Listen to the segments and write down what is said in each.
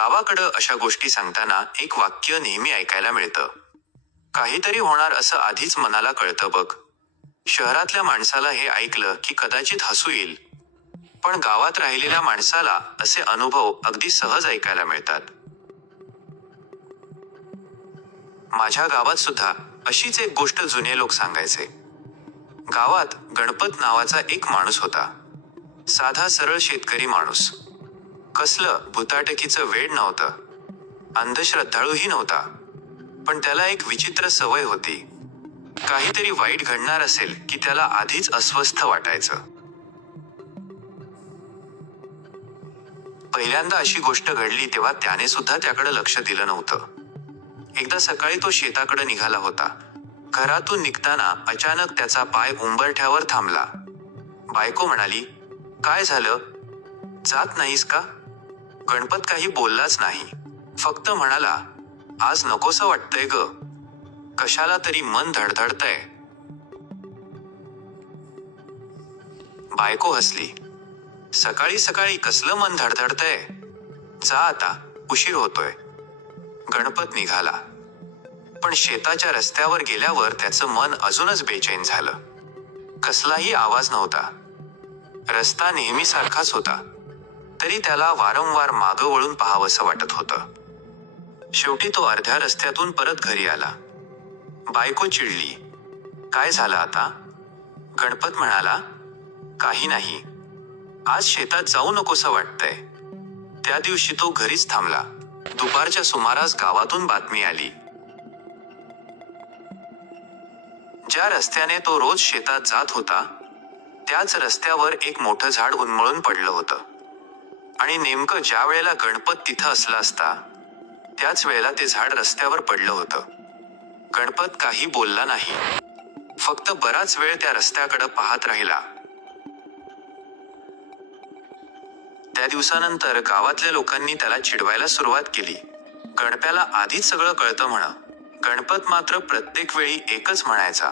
गावाकडं अशा गोष्टी सांगताना एक वाक्य नेहमी ऐकायला मिळतं. काहीतरी होणार असं आधीच मनाला कळतं बघ. शहरातल्या माणसाला हे ऐकलं की कदाचित हसू येईल, पण गावात राहिलेल्या माणसाला असे अनुभव अगदी सहज ऐकायला मिळतात. माझ्या गावात सुद्धा अशीच एक गोष्ट जुने लोक सांगायचे. गावात गणपत नावाचा एक माणूस होता. साधा सरळ शेतकरी माणूस. कसलं भुताटकीचं वेड नव्हतं, अंधश्रद्धाळूही नव्हता. पण त्याला एक विचित्र सवय होती. काहीतरी वाईट घडणार असेल की त्याला आधीच अस्वस्थ वाटायचं. पहिल्यांदा अशी गोष्ट घडली तेव्हा त्याने सुद्धा त्याकडे लक्ष दिलं नव्हतं. एकदा सकाळी तो शेताकडे निघाला होता. घरातून निघताना अचानक त्याचा पाय उंबरठ्यावर थांबला. बायको म्हणाली, "काय झालं? जात नाहीस का?" गणपत काही बोललाच नाही. फक्त म्हणाला, "आज नकोसं वाटतंय ग. कशाला तरी मन धडधडतंय." बायको हसली. "सकाळी सकाळी कसलं मन धडधडतंय? जा आता, उशीर होतोय." गणपत निघाला. पण शेताच्या रस्त्यावर गेल्यावर त्याचं मन अजूनच बेचैन झालं. कसलाही आवाज नव्हता. रस्ता नेहमीसारखाच होता. तरी त्याला वारंवार मागं वळून पाहावंसं वाटत होतं. शेवटी तो अर्ध्या रस्त्यातून परत घरी आला. बायको चिडली. "काय झालं आता?" गणपत म्हणाला, "काही नाही. आज शेतात जाऊ नकोसं वाटतंय." त्या दिवशी तो घरीच थांबला. दुपारच्या सुमारास गावातून बातमी आली. ज्या रस्त्याने तो रोज शेतात जात होता, त्याच रस्त्यावर एक मोठं झाड उन्मळून पडलं होतं. आणि नेमकं ज्या वेळेला गणपत तिथं असला असता, त्याच वेळेला ते झाड रस्त्यावर पडलं होतं. गणपत काही बोलला नाही. फक्त बराच वेळ त्या रस्त्याकडे पाहत राहिला. त्या दिवसानंतर गावातल्या लोकांनी त्याला चिडवायला सुरुवात केली. गणप्याला आधीच सगळं कळतं म्हण. गणपत मात्र प्रत्येक वेळी एकच म्हणायचा,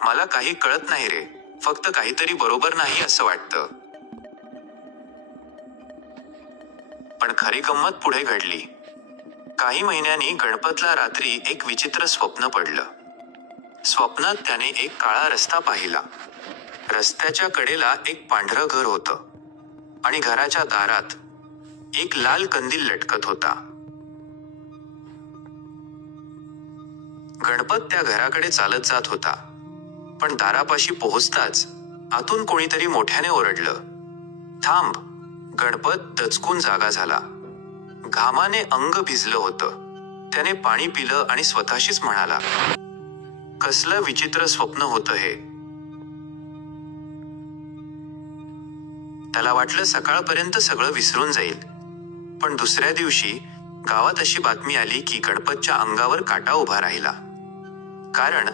"मला काही कळत नाही रे, फक्त काहीतरी बरोबर नाही असं वाटतं." पण खरी गंमत पुढे घडली. काही महिन्यांनी गणपतला रात्री एक विचित्र स्वप्न पडलं. स्वप्नात त्याने एक काळा रस्ता पाहिला. रस्त्याच्या कडेला एक पांढरं घर होतं आणि घराच्या दारात एक लाल कंदील लटकत होता. गणपत त्या घराकडे चालत जात होता. पण दारापाशी पोहोचताच आतून कोणीतरी मोठ्याने ओरडलं, "थांब!" गणपत दचकून जागा झाला. घामाने अंग भिजलं होतं. त्याने पाणी पिलं आणि स्वतःशीच म्हणाला, "कसलं विचित्र स्वप्न होतं हे." त्याला वाटलं सकाळपर्यंत सगळं विसरून जाईल. पण दुसऱ्या दिवशी गावात अशी बातमी आली की गणपतच्या अंगावर काटा उभा राहिला. कारण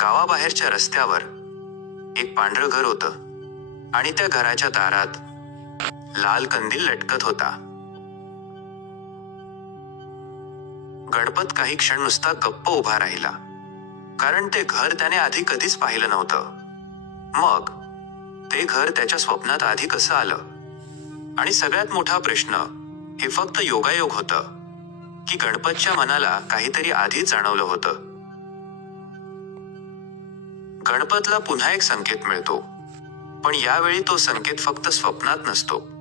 गावाबाहेरच्या रस्त्यावर एक पांढरं घर होतं आणि त्या घराच्या दारात लाल कंदील लटकत होता. गणपत काही क्षण नुसता गप्प उभा राहिला. कारण ते घर त्याने आधी कधीच पाहिलं नव्हतं. मग ते घर त्याच्या स्वप्नात आधी कसं आलं? आणि सगळ्यात मोठा प्रश्न, हे फक्त योगायोग होतं की गणपतच्या मनाला काहीतरी आधीच जाणवलं होतं? गणपतला पुन्हा एक संकेत मिळतो. पण यावेळी तो संकेत फक्त स्वप्नात नसतो.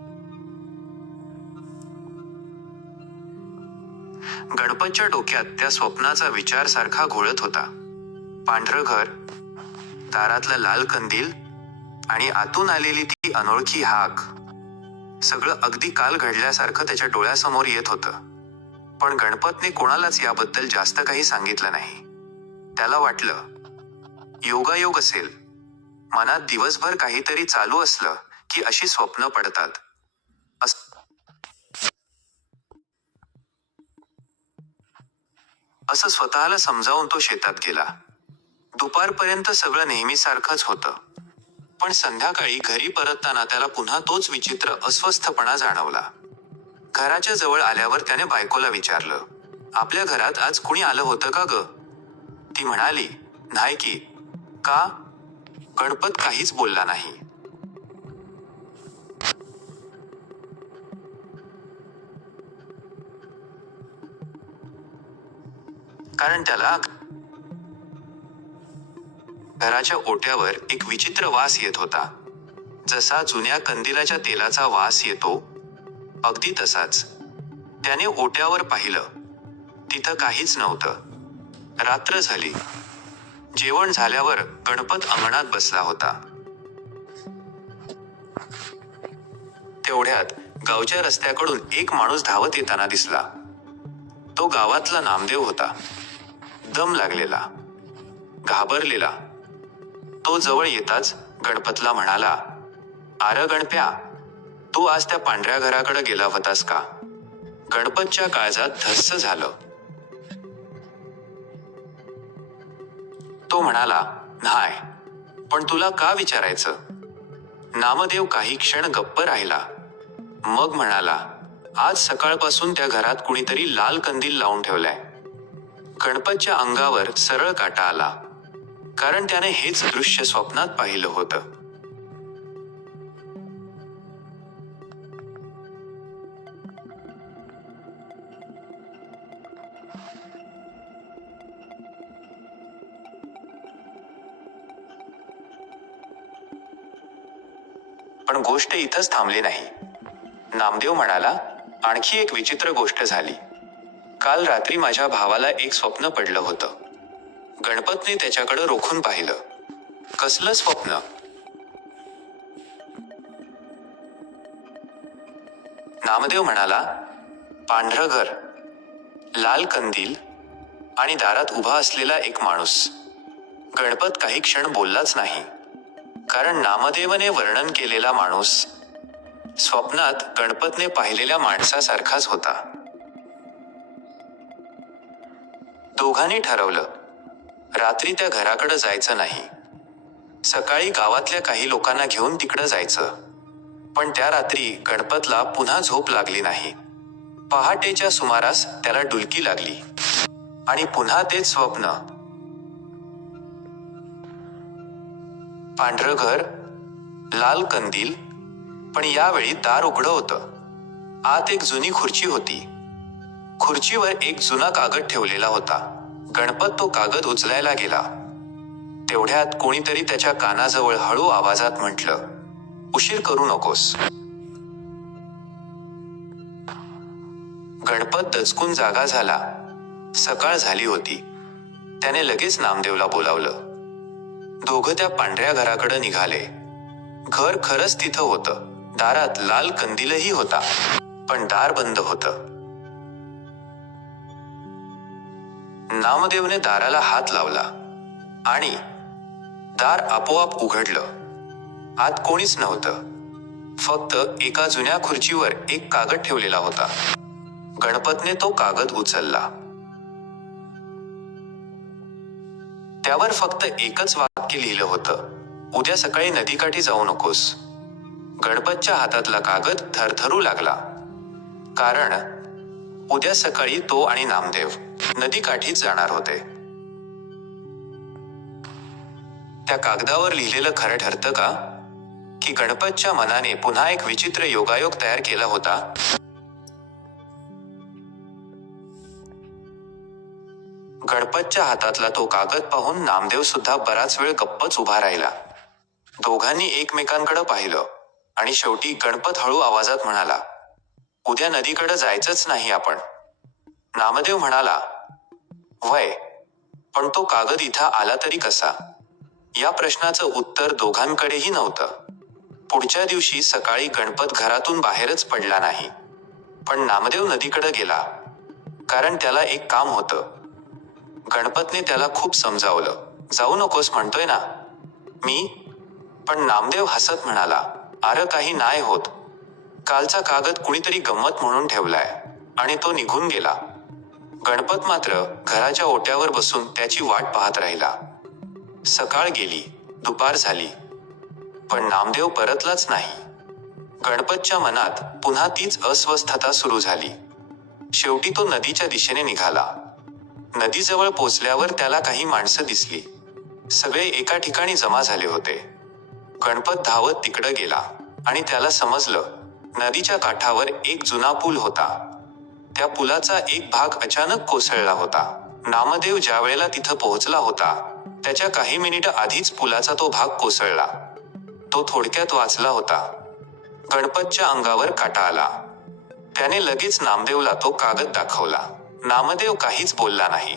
गणपतच्या डोक्यात त्या स्वप्नाचा विचार सारखा घोळत होता. पांढरं घर, दारातला लाल कंदील आणि आतून आलेली ती अनोळखी हाक. सगळं अगदी काल घडल्यासारखं त्याच्या डोळ्यासमोर येत होतं. पण गणपतने कोणालाच याबद्दल जास्त काही सांगितलं नाही. त्याला वाटलं, योगायोग असेल. मनात दिवसभर काहीतरी चालू असलं की अशी स्वप्न पडतात. असं स्वतःला समजावून तो शेतात गेला. दुपारपर्यंत सगळं नेहमीसारखंच होतं. पण संध्याकाळी घरी परतताना त्याला पुन्हा तोच विचित्र अस्वस्थपणा जाणवला. घराच्या जवळ आल्यावर त्याने बायकोला विचारलं, "आपल्या घरात आज कुणी आलं होतं का ग?" ती म्हणाली, "नाही की." "का?" गणपत काहीच बोलला नाही. कारण त्याला घराच्या ओट्यावर एक विचित्र वास येत होता. जसा जुन्या कंदिलाच्या तेलाचा वास येतो, अगदी तसाच. त्याने ओट्यावर पाहिलं. तिथं काहीच नव्हतं. रात्र झाली. जेवण झाल्यावर गणपत अंगणात बसला होता. तेवढ्यात गावच्या रस्त्याकडून एक माणूस धावत येताना दिसला. तो गावातला नामदेव होता. दम लागलेला, घाबरलेला. तो जवळ येताच गणपतला म्हणाला, "आर गणप्या, तू आज त्या पांढऱ्या घराकडे गेला होतास का?" गणपतच्या काळजात धस्स झालं. तो म्हणाला, "नाही, पण तुला का विचारायचं?" नामदेव काही क्षण गप्प राहिला. मग म्हणाला, "आज सकाळपासून त्या घरात कुणीतरी लाल कंदील लावून ठेवलाय." गणपतच्या अंगावर सरळ काटा आला, कारण त्याने हेच दृश्य स्वप्नात पाहिलं होतं. पण गोष्ट इथंच थांबली नाही. नामदेव म्हणाला, "आणखी एक विचित्र गोष्ट झाली. काल रात्री माझ्या भावाला एक स्वप्न पडलं होतं." गणपतने त्याच्याकडे रोखून पाहिलं. "कसलं स्वप्न?" नामदेव म्हणाला, "पांढरं घर, लाल कंदील आणि दारात उभा असलेला एक माणूस." गणपत काही क्षण बोललाच नाही, कारण नामदेवने वर्णन केलेला माणूस स्वप्नात गणपतने पाहिलेल्या माणसासारखाच होता. दोघांनी ठरवलं, रात्री त्या घराकडे जायचं नाही. सकाळी गावातल्या काही लोकांना घेऊन तिकडं जायचं. पण त्या रात्री गणपतला पुन्हा झोप लागली नाही. पहाटेच्या सुमारास त्याला डुलकी लागली आणि पुन्हा तेच स्वप्न. पांढरं घर, लाल कंदील, पण यावेळी दार उघडं होतं. आत एक जुनी खुर्ची होती. खुर्चीवर एक जुना कागद ठेवलेला होता. गणपत तो कागद उचलायला गेला. तेवढ्यात कोणीतरी त्याच्या कानाजवळ हळू आवाजात म्हटलं, "उशीर करू नकोस." गणपत दचकून जागा झाला. सकाळ झाली होती. त्याने लगेच नामदेवला बोलावलं. दोघं त्या पांढऱ्या घराकडे निघाले. घर खरंच तिथं होतं. दारात लाल कंदीलही होता, पण दार बंद होतं. नामदेवने दाराला हात लावला आणि दार आपोआप उघडलं. आत कोणीच नव्हतं. फक्त एका जुन्या खुर्चीवर एक कागद ठेवलेला होता. गणपतने तो कागद उचलला. त्यावर फक्त एकच वाक्य लिहिलं होतं, "उद्या सकाळी नदीकाठी जाऊ नकोस." गणपतच्या हातातला कागद थरथरू लागला, कारण उद्या सकाळी तो आणि नामदेव नदीकाठीच जाणार होते. त्या कागदावर लिहिलेलं खरं ठरतं का? की गणपतच्या मनाने पुन्हा एक विचित्र योगायोग तयार केला होता? गणपतच्या हातातला तो कागद पाहून नामदेव सुद्धा बराच वेळ गप्पच उभा राहिला. दोघांनी एकमेकांकडे पाहिलं आणि शेवटी गणपत हळू आवाजात म्हणाला, "उद्या नदीकडे जायचंच नाही आपण." नामदेव म्हणाला, "वय, पण तो कागद इथं आला तरी कसा?" या प्रश्नाचं उत्तर दोघांकडेही नव्हतं. पुढच्या दिवशी सकाळी गणपत घरातून बाहेरच पडला नाही. पण नामदेव नदीकडे गेला, कारण त्याला एक काम होतं. गणपतने त्याला खूप समजावलं, "जाऊ नकोस म्हणतोय ना मी." पण नामदेव हसत म्हणाला, "अरे काही नाही होत. कालचा कागद कुणीतरी गंमत म्हणून ठेवलाय." आणि तो निघून गेला. गणपत मात्र घराच्या ओट्यावर बसून त्याची वाट पाहत राहिला. सकाळ गेली, दुपार झाली, पण नामदेव परतलाच नाही. गणपतच्या मनात पुन्हा तीच अस्वस्थता सुरू झाली. शेवटी तो नदीच्या दिशेने निघाला. नदीजवळ पोचल्यावर त्याला काही माणसं दिसली. सगळे एका ठिकाणी जमा झाले होते. गणपत धावत तिकडं गेला आणि त्याला समजलं, नदीच्या काठावर एक जुना पूल होता. त्या पुलाचा एक भाग अचानक कोसळला होता. नामदेव ज्या वेळेला तिथं पोहोचला होता त्याच्या काही मिनिटं आधीच पुलाचा तो भाग कोसळला. तो थोडक्यात वाचला होता. गणपतच्या अंगावर काटा आला. त्याने लगेच नामदेवला तो कागद दाखवला. नामदेव काहीच बोलला नाही,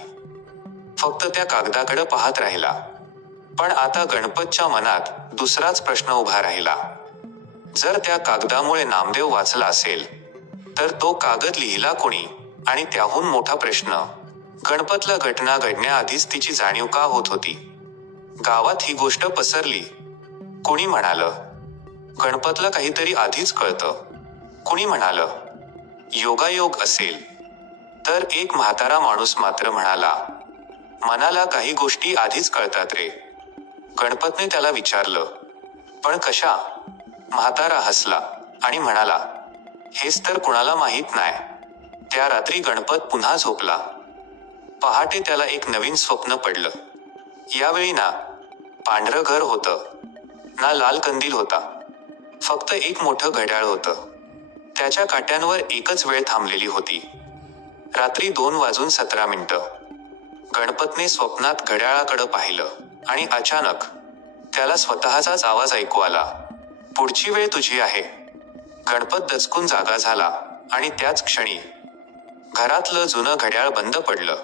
फक्त त्या कागदाकडे पाहत राहिला. पण आता गणपतच्या मनात दुसराच प्रश्न उभा राहिला. जर त्या कागदामुळे नामदेव वाचला असेल तर तो कागद लिहिला कोणी? आणि त्याहून मोठा प्रश्न, गणपतला घटना घडण्याआधीच तिची जाणीव का होत होती? गावात ही गोष्ट पसरली. कोणी म्हणालं गणपतला काहीतरी आधीच कळतं. कुणी म्हणालं योगायोग असेल. तर एक म्हातारा माणूस मात्र म्हणाला, मनाला काही गोष्टी आधीच कळतात रे. गणपतने त्याला विचारलं, पण कशा? म्हातारा हसला आणि म्हणाला, हेच तर कुणाला माहीत नाही. त्या रात्री गणपत पुन्हा झोपला. पहाटे त्याला एक नवीन स्वप्न पडलं. यावेळी ना पांढरं घर होतं, ना लाल कंदील होता. फक्त एक मोठं घड्याळ होतं. त्याच्या काट्यांवर एकच वेळ थांबलेली होती. रात्री 2:17. गणपतने स्वप्नात घड्याळाकडे पाहिलं आणि अचानक त्याला स्वतःचाच आवाज ऐकू आला, पुढची वेळ तुझी आहे. गणपत दचकून जागा झाला आणि त्याच क्षणी घरातलं जुनं घड्याळ बंद पडलं.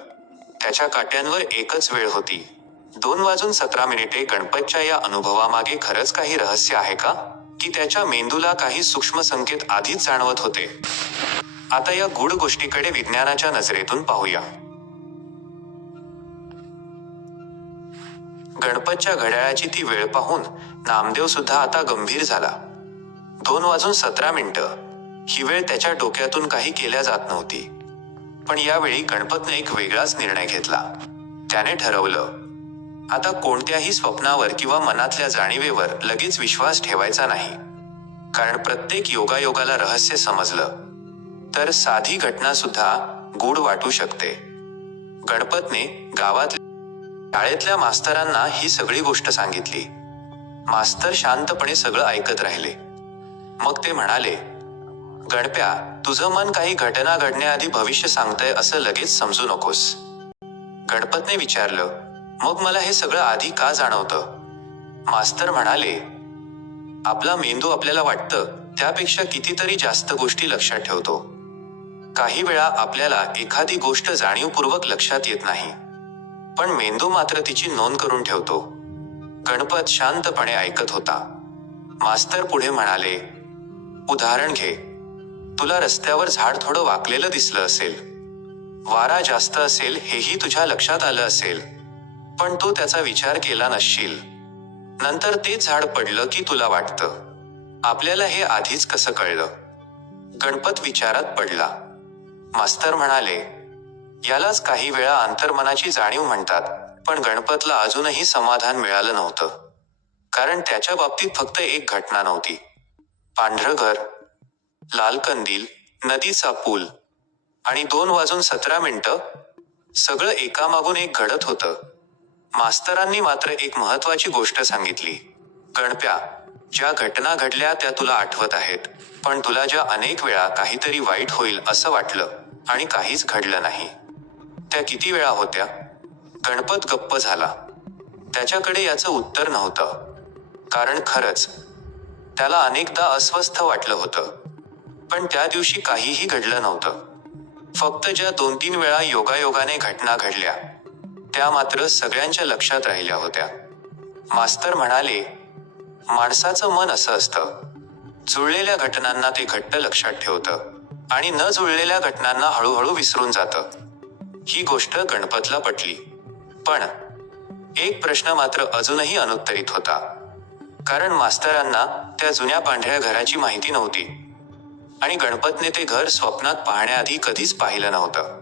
त्याच्या काट्यांवर एकच वेळ होती, 2:17. गणपतच्या या अनुभवामागे खरंच काही रहस्य आहे का? की त्याच्या मेंदूला काही सूक्ष्म संकेत आधीच जाणवत होते? आता या गूढ गोष्टीकडे विज्ञानाच्या नजरेतून पाहूया. गणपतच्या घड्याळाची ती वेळ पाहून नामदेव सुद्धा आता गंभीर झाला. 2:17. ही वेळ त्याच्या डोक्यातून काही केल्या जात नव्हती. पण यावेळी गणपतने एक वेगळाच निर्णय घेतला. त्याने ठरवलं, आता कोणत्याही स्वप्नावर किंवा मनातल्या जाणीवेवर लगेच विश्वास ठेवायचा नाही. कारण प्रत्येक योगायोगाला रहस्य समजलं तर साधी घटना सुद्धा गूढ वाटू शकते. गणपतने गावातल्या शाळेतल्या मास्तरांना ही सगळी गोष्ट सांगितली. मास्तर शांतपणे सगळं ऐकत राहिले. मग ते म्हणाले, गणप्या, तुझं मन काही घटना घडण्याआधी भविष्य सांगतंय असं लगेच समजू नकोस. गणपतने विचारलं, मग मला हे सगळं आधी का जाणवतं? मास्तर म्हणाले, आपला मेंदू आपल्याला वाटतं त्यापेक्षा कितीतरी जास्त गोष्टी लक्षात ठेवतो. काही वेळा आपल्याला एखादी गोष्ट जाणीवपूर्वक लक्षात येत नाही, पण मेंदू मात्र तिची नोंद करून ठेवतो. गणपत शांतपणे ऐकत होता. मास्तर पुढे म्हणाले, उदाहरण घे. तुला रस्त्यावर झाड थोडं वाकलेलं दिसलं असेल. वारा जास्त असेल हेही तुझ्या लक्षात आलं असेल, पण तू त्याचा विचार केला नसशील. नंतर ते झाड पडलं की तुला वाटतं, आपल्याला हे आधीच कसं कळलं? गणपत विचारात पडला. मास्तर म्हणाले, यालाच काही वेळा अंतर्मनाची जाणीव म्हणतात. पण गणपतला अजूनही समाधान मिळालं नव्हतं. कारण त्याच्या बाबतीत फक्त एक घटना नव्हती. पांढरं घर, लाल कंदील, नदीचा पूल आणि 2:17. सगळं एकामागून एक घडत होतं. मास्तरांनी मात्र एक महत्वाची गोष्ट सांगितली, गणप्या, ज्या घटना घडल्या त्या तुला आठवत आहेत, पण तुला ज्या अनेक वेळा काहीतरी वाईट होईल असं वाटलं आणि काहीच घडलं नाही, त्या किती वेळा होत्या? गणपत गप्प झाला. त्याच्याकडे याचं उत्तर नव्हतं. कारण खरंच त्याला अनेकदा अस्वस्थ वाटलं होतं. पण त्या दिवशी काहीही घडलं नव्हतं. फक्त ज्या 2-3 वेळा योगायोगाने घटना घडल्या त्या मात्र सगळ्यांच्या लक्षात राहिल्या होत्या. मास्तर म्हणाले, माणसाचं मन असं असतं, जुळलेल्या घटनांना ते घट्ट लक्षात ठेवतं आणि न जुळलेल्या घटनांना हळूहळू विसरून जातं. ही गोष्ट गणपतला पटली. पण एक प्रश्न मात्र अजूनही अनुत्तरित होता. कारण मास्तरांना त्या जुन्या पांढऱ्या घराची माहिती नव्हती आणि गणपतने ते घर स्वप्नात पाहण्याआधी कधीच पाहिलं नव्हतं.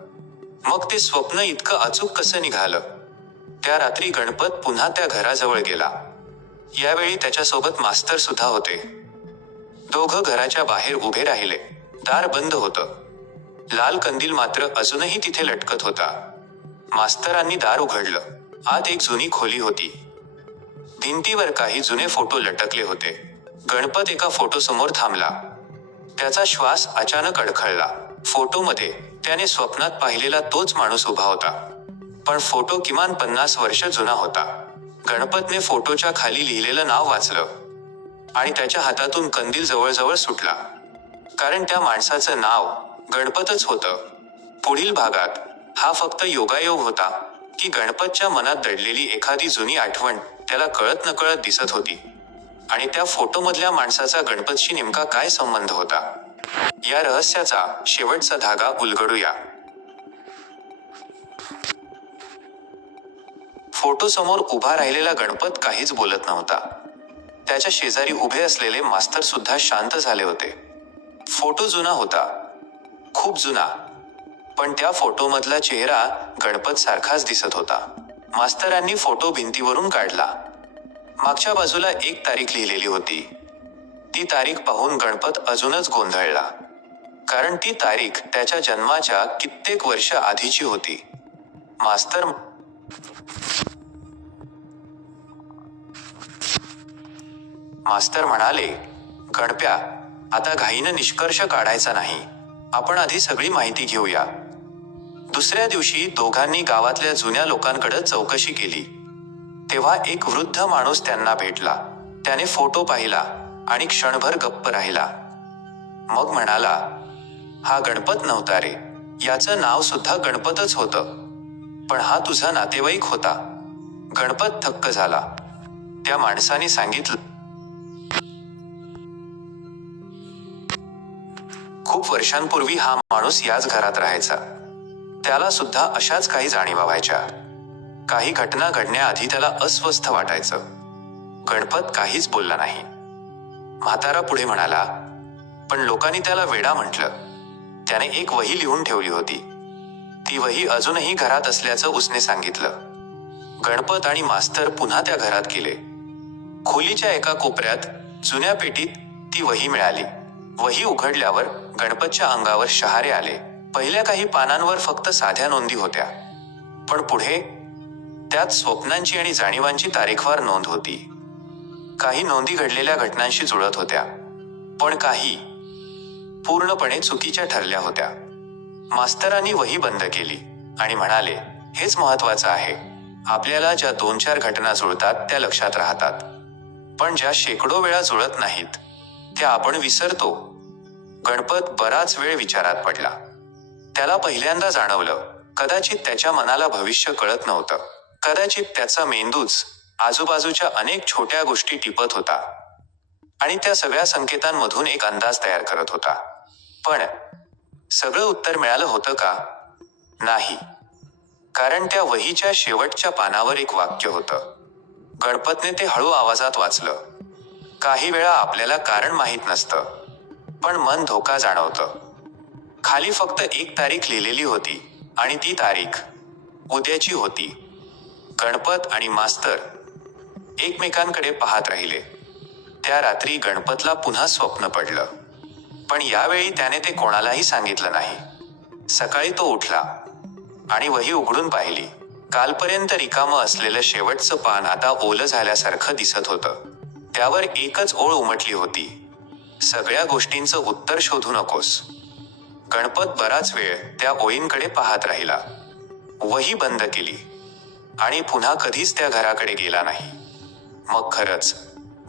मग ते स्वप्न इतकं अचूक कसं निघालं? त्या रात्री गणपत पुन्हा त्या घराजवळ गेला. यावेळी त्याच्यासोबत मास्तर सुद्धा होते. दोघं घराच्या बाहेर उभे राहिले. दार बंद होतं. लाल कंदील मात्र अजूनही तिथे लटकत होता. मास्तरांनी दार उघडलं. आत एक जुनी खोली होती. भिंतीवर काही जुने फोटो लटकले होते. गणपत एका फोटोसमोर थांबला. त्याचा श्वास अचानक अडखळला. फोटोमध्ये त्याने स्वप्नात पाहिलेला तोच माणूस उभा होता. पण फोटो किमान 50 वर्ष जुना होता. गणपतने फोटोच्या खाली लिहिलेलं नाव वाचलं आणि त्याच्या हातातून कंदील जवळजवळ सुटला. कारण त्या माणसाचं नाव गणपतच होतं. पुढील भागात हा फक्त योगायोग होता की गणपतच्या मनात दडलेली एखादी जुनी आठवण त्याला कळत नकळत दिसत होती आणि त्या फोटोमधल्या माणसाचा गणपतशी नेमका काय संबंध होता, या रहस्याचा शेवटचा धागा उलगडूया. फोटोसमोर उभा राहिलेला गणपत काहीच बोलत नव्हता. त्याच्या शेजारी उभे असलेले मास्तर सुद्धा शांत झाले होते. फोटो जुना होता, खूप जुना, पण त्या फोटोमधला चेहरा गणपत सारखाच दिसत होता. मास्तरांनी फोटो भिंतीवरून काढला. मागच्या बाजूला एक तारीख लिहिलेली होती. ती तारीख पाहून गणपत अजूनच गोंधळला, कारण ती तारीख त्याच्या जन्माच्या कित्येक वर्ष आधीची होती. मास्तर म्हणाले, गणप्या, आता घाईनं निष्कर्ष काढायचा नाही. आपण आधी सगळी माहिती घेऊया. दुसऱ्या दिवशी दोघांनी गावातल्या जुन्या लोकांकडे चौकशी केली. तेव्हा एक वृद्ध माणूस त्यांना भेटला. त्याने फोटो पाहिला आणि क्षणभर गप्प राहिला. मग म्हणाला, हा गणपत नव्हता रे. याचं नाव सुद्धा गणपतच होतं, पण हा तुझा नातेवाईक होता. गणपत थक्क झाला. त्या माणसाने सांगितलं, खूप वर्षांपूर्वी हा माणूस याच घरात राहायचा. त्याला सुद्धा अशाच काही जाणीवा व्हायच्या. काही घटना घडण्याआधी त्याला अस्वस्थ वाटायचं. गणपत काहीच बोलला नाही. म्हातारा पुढे म्हणाला, पण लोकांनी त्याला वेडा म्हटलं. त्याने एक वही लिहून ठेवली होती. ती वही अजूनही घरात असल्याचं उसने सांगितलं. गणपत आणि मास्तर पुन्हा त्या घरात गेले. खोलीच्या एका कोपऱ्यात जुन्या पेटीत ती वही मिळाली. वही उघडल्यावर गणपतच्या अंगावर शहारे आले. पहिल्या काही पानांवर फक्त साध्या नोंदी होत्या, पण पुढे त्यात स्वप्नांची आणि जाणीवांची तारीखवार नोंद होती. काही नोंदी घडलेल्या घटनांशी जुळत होत्या, पण काही पूर्णपणे चुकीच्या ठरल्या होत्या. मास्तरांनी वही बंद केली आणि म्हणाले, हेच महत्वाचं आहे. आपल्याला ज्या 2-4 घटना जुळतात त्या लक्षात राहतात, पण ज्या शेकडो वेळा जुळत नाहीत त्या आपण विसरतो. गणपत बराच वेळ विचारात पडला. त्याला पहिल्यांदा जाणवलं, कदाचित त्याच्या मनाला भविष्य कळत नव्हतं. कदाचित त्याचा मेंदूच आजूबाजूच्या अनेक छोट्या गोष्टी टिपत होता आणि त्या सगळ्या संकेतांमधून एक अंदाज तयार करत होता. पण सगळं उत्तर मिळालं होतं का? नाही, कारण त्या वहीच्या शेवटच्या पानावर एक वाक्य होतं. गणपतने ते हळू आवाजात वाचलं. काही वेळा आपल्याला कारण माहीत नसतं, पण मन धोका जाणवतं. खाली फक्त एक तारीख लिहिलेली होती आणि ती तारीख उद्याची होती. गणपत आणि मास्तर एकमेकांकडे पाहत राहिले. त्या रात्री गणपतला पुन्हा स्वप्न पडलं, पण यावेळी त्याने ते कोणालाही सांगितलं नाही. सकाळी तो उठला आणि वही उघडून पाहिली. कालपर्यंत रिकामं असलेलं शेवटचं पान आता ओलं झाल्यासारखं दिसत होतं. त्यावर एकच ओळ उमटली होती, सगळ्या गोष्टींचं उत्तर शोधू नकोस. गणपत बराच वेळ त्या ओळींकडे पाहत राहिला. वही बंद केली आणि पुन्हा कधीच त्या घराकडे गेला नाही. मग खरंच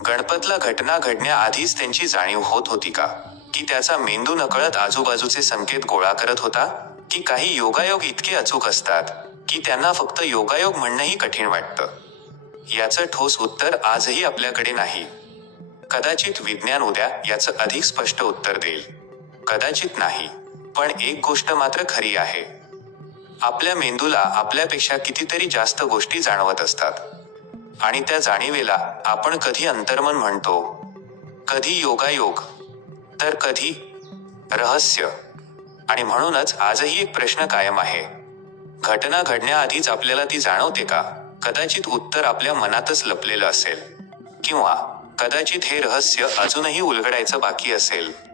गणपतला घटना घडण्याआधीच त्यांची जाणीव होत होती का? की त्याचा मेंदू नकळत आजूबाजूचे संकेत गोळा करत होता? की काही योगायोग इतके अचूक असतात की त्यांना फक्त योगायोग म्हणणंही कठीण वाटतं? याचं ठोस उत्तर आजही आपल्याकडे नाही. कदाचित विज्ञान उद्या याचं अधिक स्पष्ट उत्तर देईल, कदाचित नाही. पण एक गोष्ट मात्र खरी आहे, आपल्या मेंदूला आपल्यापेक्षा कितीतरी जास्त गोष्टी जाणवत असतात आणि त्या जाणीवेला आपण कधी अंतर्मन म्हणतो, कधी योगायोग, तर कधी रहस्य. आणि म्हणूनच आजही एक प्रश्न कायम आहे, घटना घडण्याआधीच आपल्याला ती जाणवते का? कदाचित उत्तर आपल्या मनातच लपलेलं असेल, किंवा कदाचित हे रहस्य अजूनही उलगडायचं बाकी असेल.